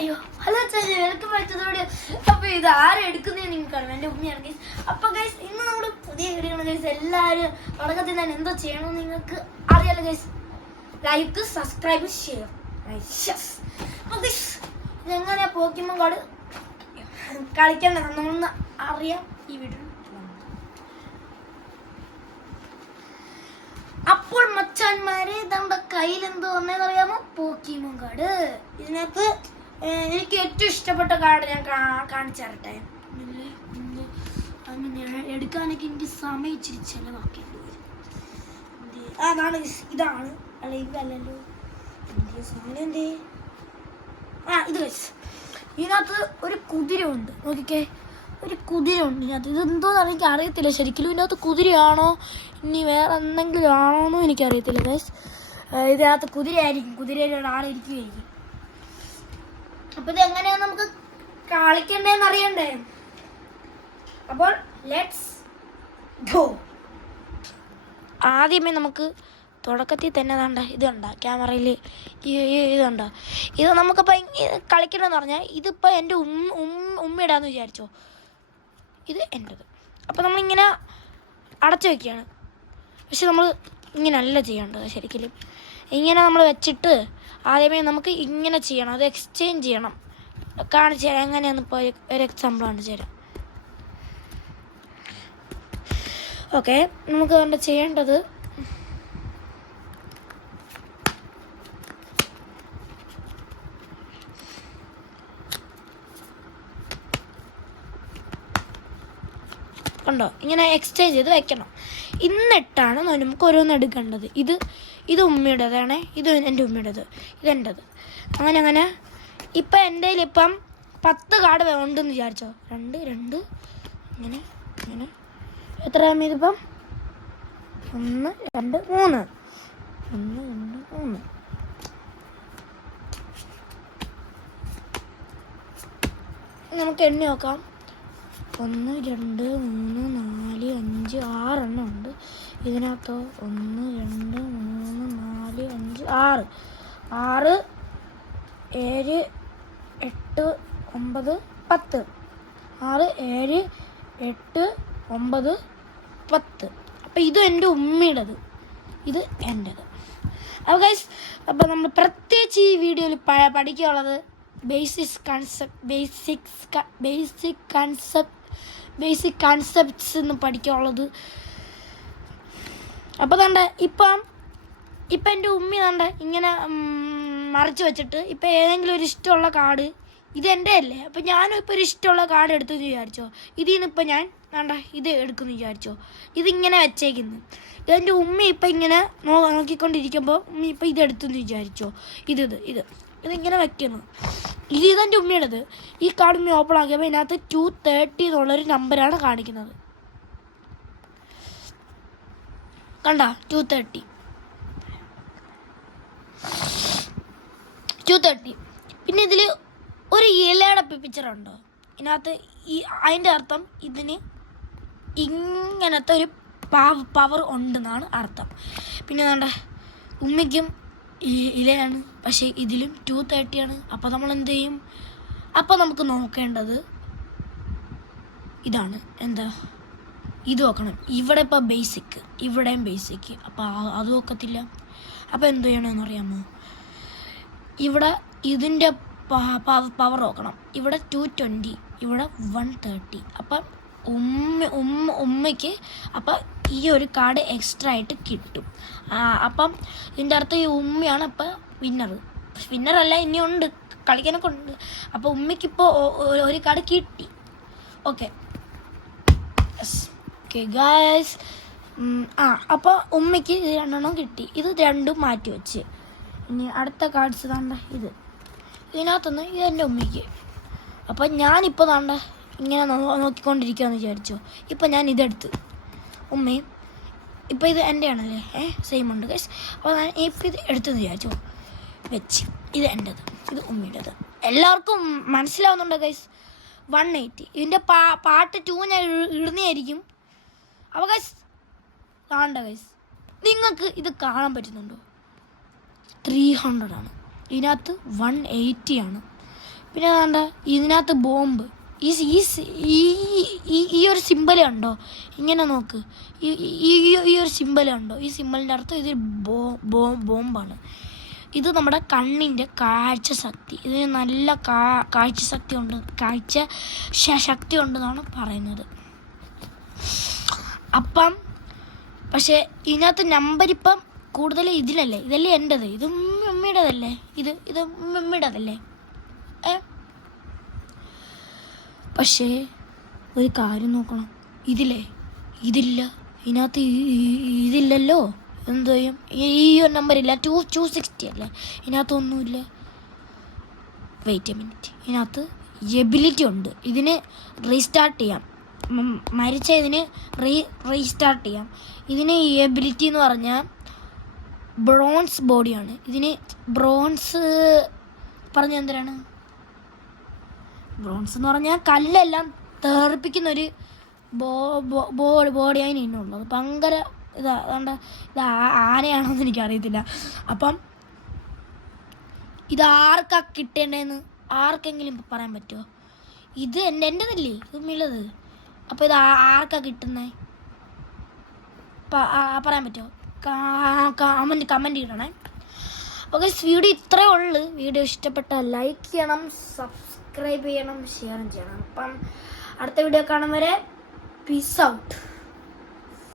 അയ്യോ ഹലോ ചേച്ചി welcome back to the video. അപ്പോൾ ഇത് ആരെടുക്കുന്നതെന്ന് നിങ്ങൾക്കറിയാം, എൻ്റെ ഉമ്മയാണ് ഗൈസ്. അപ്പോൾ ഗൈസ് ഇന്ന് നമ്മൾ പുതിയ വീഡിയോ ആണ് ഗൈസ്. എല്ലാവരും തുടക്കത്തിൽ തന്നെ എന്തോ ചെയ്യണമെന്ന് നിങ്ങൾക്ക് അറിയാലോ ഗൈസ്. Like subscribe share. അപ്പോൾ ഗൈസ് ഇതെങ്ങനെയാണ് പോക്കിമോൺ കാർഡ് കളിക്കേണ്ടത് നമ്മളൊന്ന് അറിയാം ഈ വീഡിയോ. അപ്പോൾ മച്ചാന്മാരെ നമ്മുടെ കയ്യിൽ എന്തോ വന്നതെന്നറിയാമോ? പോക്കിമോൺ കാർഡ്. ഇതിനകത്ത് എനിക്ക് ഏറ്റവും ഇഷ്ടപ്പെട്ട കാർഡ് ഞാൻ കാണിച്ചു തരട്ടെ. അങ്ങനെ എടുക്കാനൊക്കെ എനിക്ക് സമയം ഇച്ചിരി ചിലവാക്കേണ്ടി വരും. അതാണ് ഇതാണ് അല്ല ഇതല്ലല്ലോ സാധനം എന്തേ. ഇത് ഇതിനകത്ത് ഒരു കുതിര ഉണ്ട്, നോക്കിക്കേ. ഒരു കുതിര ഉണ്ട് ഇതിനകത്ത്. ഇതെന്തോന്നാണ് എനിക്ക് അറിയത്തില്ല ശരിക്കും. ഇതിനകത്ത് കുതിരയാണോ ഇനി വേറെ എന്തെങ്കിലും ആണോന്നും എനിക്കറിയത്തില്ല ഗൈസ്. ഇതിനകത്ത് കുതിരയായിരിക്കും, കുതിരയുടെ ആളിരിക്കുകയായിരിക്കും. അപ്പോൾ ഇത് എങ്ങനെയാണ് നമുക്ക് കളിക്കണ്ടേന്ന് അറിയണ്ടേ? അപ്പോൾ ലെറ്റ്സ് ഗോ. ആദ്യമേ നമുക്ക് തുടക്കത്തിൽ തന്നെ വേണ്ട ഇതുണ്ട ക്യാമറയിൽ ഇതുണ്ട. ഇത് നമുക്കിപ്പോൾ കളിക്കണമെന്ന് പറഞ്ഞാൽ ഇതിപ്പോൾ എൻ്റെ ഉമ്മയിടാന്ന് വിചാരിച്ചോ, ഇത് എൻ്റെത്. അപ്പോൾ നമ്മളിങ്ങനെ അടച്ചു വയ്ക്കുകയാണ്. പക്ഷെ നമ്മൾ ഇങ്ങനെയല്ല ചെയ്യേണ്ടത് ശരിക്കും. ഇങ്ങനെ നമ്മൾ വെച്ചിട്ട് ആദ്യമേ നമുക്ക് ഇങ്ങനെ ചെയ്യണം, അത് എക്സ്ചേഞ്ച് ചെയ്യണം. കാണിച്ചു തരാം എങ്ങനെയാണെന്ന്. ഇപ്പോൾ ഒരു എക്സാമ്പിൾ കാണിച്ചു തരാം. ഓക്കെ, നമുക്ക് വേണ്ട ചെയ്യേണ്ടത് കണ്ടോ, ഇങ്ങനെ എക്സ്ചേഞ്ച് ചെയ്ത് വെക്കണം. എന്നിട്ടാണ് നമുക്ക് ഓരോന്ന് എടുക്കേണ്ടത്. ഇത് ഉമ്മയുടേതാണേ, ഇത് എൻ്റെ ഉമ്മയുടേത്, ഇതെൻ്റെത്. അങ്ങനെ ഇപ്പം എൻ്റെ കയ്യിലിപ്പം 10 കാർഡ് ഉണ്ടെന്ന് വിചാരിച്ചോ. 2 ഇങ്ങനെ എത്ര ഇതിപ്പം 1 2 3 1 2 3. നമുക്ക് എണ്ണി നോക്കാം. 1 2 3 4 5 6 എണ്ണം ഉണ്ട് ഇതിനകത്തോ. 1 2 3 4 5 6 6 7 8 9 10. 6 7 8 9 10. അപ്പം ഇത് എൻ്റെ ഉമ്മയുടേത്, ഇത് എൻ്റേത്. അപ്പോൾ ഗൈസ്, അപ്പോൾ നമ്മൾ പ്രത്യേകിച്ച് ഈ വീഡിയോയിൽ പഠിക്കാനുള്ളത് ബേസിക് കൺസെപ്റ്റ്സ് എന്ന് പഠിക്കാനുള്ളത്. അപ്പോൾ തണ്ട ഇപ്പം എൻ്റെ ഉമ്മി തണ്ട ഇങ്ങനെ മറിച്ച് വെച്ചിട്ട് ഇപ്പം ഏതെങ്കിലും ഒരു ഇഷ്ടമുള്ള കാർഡ്, ഇതെൻ്റെ അല്ലേ, അപ്പം ഞാനും ഇപ്പോൾ ഒരു ഇഷ്ടമുള്ള കാർഡ് എടുത്തെന്ന് വിചാരിച്ചോ. ഇതിൽ നിന്നിപ്പോൾ ഞാൻ വേണ്ട ഇത് എടുക്കുമെന്ന് വിചാരിച്ചോ. ഇതിങ്ങനെ വെച്ചേക്കുന്നു. ഇതെൻ്റെ ഉമ്മ ഇപ്പം ഇങ്ങനെ നോക്കിക്കൊണ്ടിരിക്കുമ്പോൾ ഉമ്മ ഇപ്പം ഇതെടുത്തെന്ന് വിചാരിച്ചോ. ഇതിങ്ങനെ വെക്കുന്നു. ഇതെൻ്റെ ഉമ്മയുടേത്. ഈ കാർഡ് ഉമ്മ ഓപ്പൺ ആക്കിയപ്പോൾ ഇതിനകത്ത് 230 എന്നുള്ളൊരു നമ്പറാണ് കാണിക്കുന്നത്. കണ്ട 230. പിന്നെ ഇതിൽ ഒരു ഇലയുടെ പിക്ചറുണ്ടോ ഇതിനകത്ത്. അതിൻ്റെ അർത്ഥം ഇതിന് ഇങ്ങനത്തെ ഒരു പവർ ഉണ്ടെന്നാണ് അർത്ഥം. പിന്നെ വേണ്ട ഉമ്മയ്ക്കും ഇലയാണ്, പക്ഷേ ഇതിലും 230 ആണ്. അപ്പോൾ നമ്മൾ എന്ത് ചെയ്യും? അപ്പോൾ നമുക്ക് നോക്കേണ്ടത് ഇതാണ്. എന്താ ഇത് നോക്കണം. ഇവിടെ ഇപ്പോൾ ബേസിക്, ഇവിടെയും ബേസിക്. അപ്പോൾ അത് നോക്കത്തില്ല. അപ്പോൾ എന്ത് ചെയ്യണമെന്ന് അറിയാമോ? ഇവിടെ ഇതിൻ്റെ പവർ നോക്കണം. ഇവിടെ 220, ഇവിടെ 130. അപ്പം ഉമ്മയ്ക്ക് അപ്പം ഈ ഒരു കാർഡ് എക്സ്ട്രാ ആയിട്ട് കിട്ടും. അപ്പം ഇതിൻ്റെ അർത്ഥം ഈ ഉമ്മയാണ് അപ്പം വിന്നറല്ല, ഇനിയുണ്ട്, കളിക്കാനൊക്കെ ഉണ്ട്. അപ്പോൾ ഉമ്മയ്ക്കിപ്പോൾ ഒരു കാർഡ് കിട്ടി. Okay guys. അപ്പോൾ ഉമ്മയ്ക്ക് ഇത് 2 കിട്ടി. ഇത് 2 മാറ്റി വെച്ച്. ഇനി അടുത്ത കാർഡ്സ് താണ്ട ഇതിനകത്തുനിന്ന് ഇതെൻ്റെ ഉമ്മയ്ക്ക്. അപ്പം ഞാനിപ്പോൾ താണ്ട ഇങ്ങനെ നോക്കിക്കൊണ്ടിരിക്കുകയെന്ന് വിചാരിച്ചോ. ഇപ്പം ഞാൻ ഇതെടുത്ത് ഉമ്മയും ഇപ്പം ഇത് എൻ്റെ ആണല്ലേ, സെയിം ഉണ്ട് ഗൈസ്. അപ്പോൾ ഞാൻ ഇപ്പം ഇത് എടുത്തെന്ന് വിചാരിച്ചോ, വെച്ച്. ഇത് എൻ്റെത്, ഇത് ഉമ്മയുടേത്. എല്ലാവർക്കും മനസ്സിലാവുന്നുണ്ടോ ഗൈസ്? 180. ഇതിൻ്റെ പാർട്ട് 2 ഞാൻ ഇടുന്നതായിരിക്കും. അപ്പോൾ ഗൈസ് കാണണ്ട ഗൈസ്, നിങ്ങൾക്ക് ഇത് കാണാൻ പറ്റുന്നുണ്ടോ? 300 ആണ്. ഇതിനകത്ത് 180 ആണ്. പിന്നെ വേണ്ട ഇതിനകത്ത് ബോംബ്. ഈ ഈ ഈ ഈ ഒരു സിമ്പൽ ഉണ്ടോ, ഇങ്ങനെ നോക്ക്. ഈ ഈ ഈ ഒരു സിമ്പൽ ഉണ്ടോ, ഈ സിമ്പലിൻ്റെ അർത്ഥം ഇത് ബോംബാണ്. ഇത് നമ്മുടെ കണ്ണിൻ്റെ കാഴ്ച ശക്തി. ഇതിന് നല്ല കാഴ്ച ശക്തി ഉണ്ടെന്നാണ് പറയുന്നത്. അപ്പം പക്ഷേ ഇതിനകത്ത് നമ്പർ ഇപ്പം കൂടുതൽ ഇതിലല്ലേ, ഇതല്ലേ എൻ്റെത്, ഇത് മമ്മിയുടേതല്ലേ, ഇത് മമ്മിയുടേതല്ലേ. പക്ഷേ ഒരു കാര്യം നോക്കണം, ഇതില്ല, ഇതിനകത്ത് ഇതില്ലല്ലോ. എന്ത് ചെയ്യും? ഈ ഒരു നമ്പറില്ല, 260 അല്ലേ, ഇതിനകത്തൊന്നുമില്ല. വെയിറ്റ് എ മിനിറ്റ്, ഇതിനകത്ത് എബിലിറ്റി ഉണ്ട്. ഇതിന് റീസ്റ്റാർട്ട് ചെയ്യാം, മരിച്ച ഇതിന് റീസ്റ്റാർട്ട് ചെയ്യാം. ഇതിന് എബിലിറ്റി എന്ന് പറഞ്ഞാൽ ബ്രോൺസ് ബോഡിയാണ്. ഇതിന് ബ്രോൺസ് പറഞ്ഞാൽ എന്തിനാണ്? ബ്രോൺസ് എന്ന് പറഞ്ഞാൽ കല്ലെല്ലാം തെറിപ്പിക്കുന്നൊരു ബോഡി അതിന് ഇന്നുള്ളത്. ഭയങ്കര അതുകൊണ്ട് ഇത് ആനയാണോന്ന് എനിക്കറിയത്തില്ല. അപ്പം ഇത് ആർക്കാ കിട്ടേണ്ടതെന്ന് ആർക്കെങ്കിലും പറയാൻ പറ്റുമോ? ഇത് എൻ്റെതല്ലേ, ഇത് ഉള്ളത്. അപ്പോൾ ഇത് ആർക്കാ കിട്ടുന്നത് പറയാൻ പറ്റുമോ? കമൻറ്റ് ചെയ്യണേ. ഓക്കെ, വീഡിയോ ഇത്രയേ ഉള്ളൂ. വീഡിയോ ഇഷ്ടപ്പെട്ടാൽ ലൈക്ക് ചെയ്യണം, സബ്സ്ക്രൈബ് ചെയ്യണം, ഷെയർ ചെയ്യണം. അപ്പം അടുത്ത വീഡിയോ കാണും വരെ പീസ് ഔട്ട്.